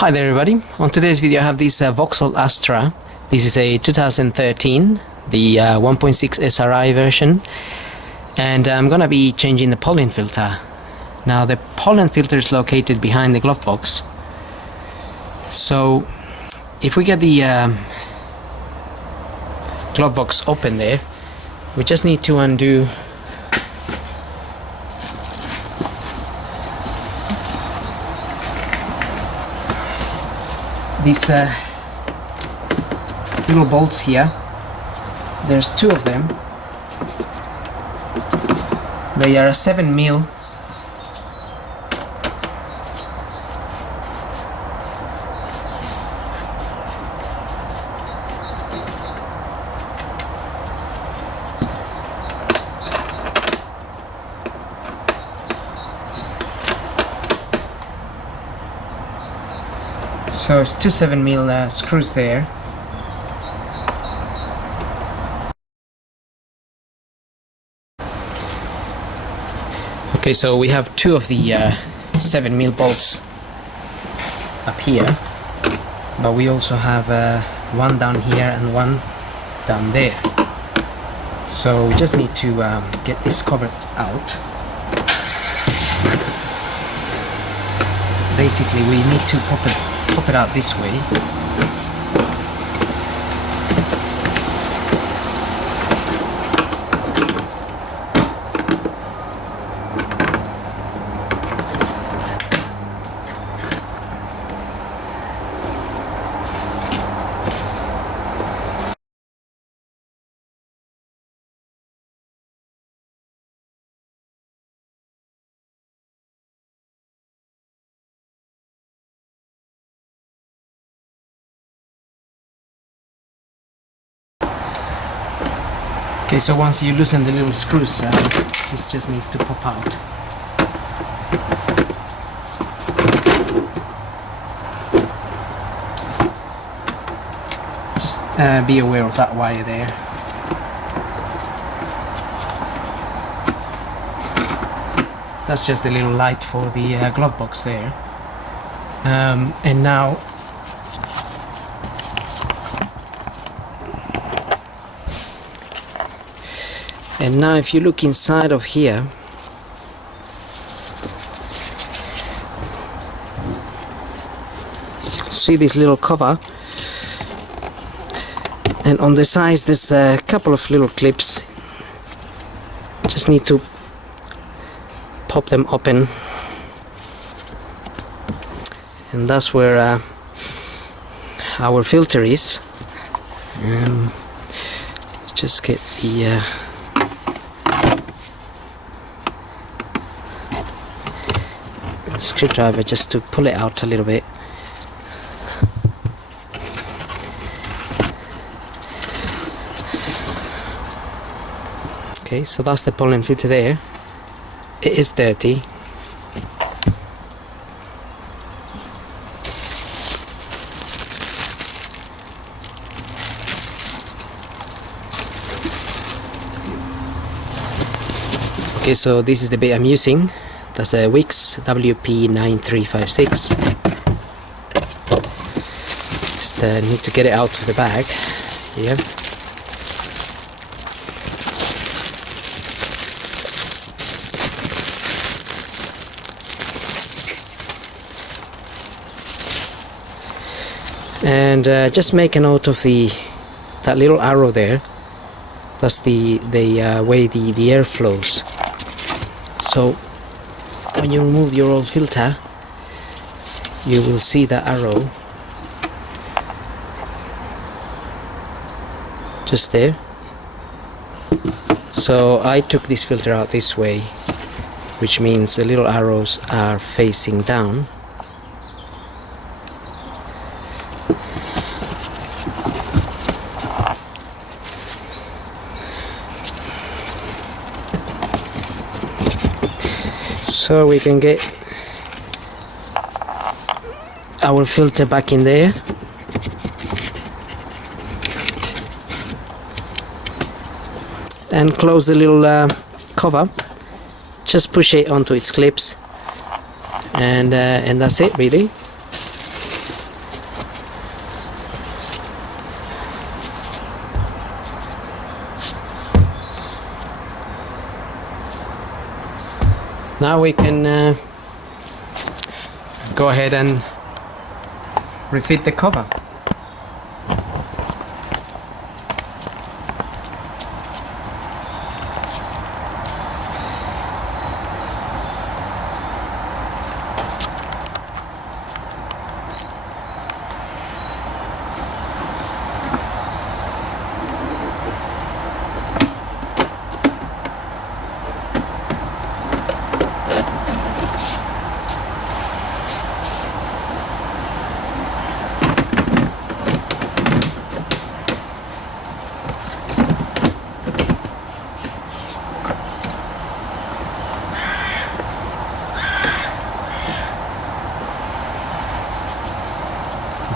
Hi there everybody, on today's video I have this Vauxhall Astra. This is a 2013, the 1.6 SRI version, and I'm gonna be changing the pollen filter. Now the pollen filter is located behind the glove box, so if we get the glove box open there, we just need to undo these little bolts here. There's two of them. They are 7mm. So it's two 7mm screws there. Okay, so we have two of the 7mm bolts up here, but we also have one down here and one down there. So we just need to get this covered out. Basically, we need to pop it out this way. Okay, so once you loosen the little screws, this just needs to pop out. Just be aware of that wire there. That's just a little light for the glove box there. And now if you look inside of here, see this little cover, and on the sides there's a couple of little clips. Just need to pop them open, and that's where our filter is. Just get the screwdriver just to pull it out a little bit. Okay, so that's the pollen filter there. It is dirty. Okay, so this is the bit I'm using. That's a Wix WP9356. Just need to get it out of the bag here. And just make a note of that little arrow there. That's the way the air flows. So when you remove your old filter, you will see that arrow just there. So I took this filter out this way, which means the little arrows are facing down. So we can get our filter back in there. And close the little cover. Just push it onto its clips, and that's it really. Now we can go ahead and refit the cover.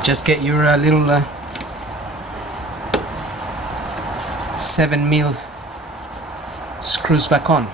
Just get your little 7mm screws back on.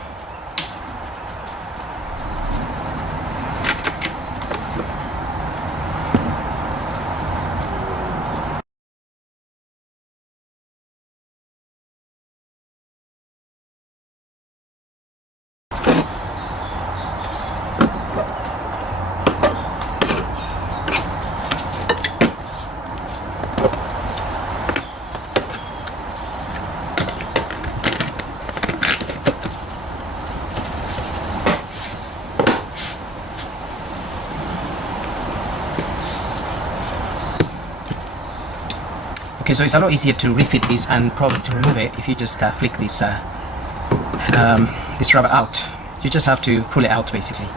Okay, so it's a lot easier to refit this and probably to remove it if you just flick this this rubber out. You just have to pull it out basically.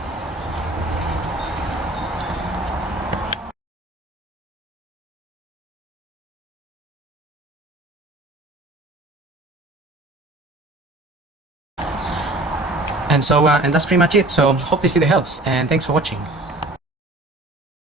And so and that's pretty much it. So hope this video helps, and thanks for watching.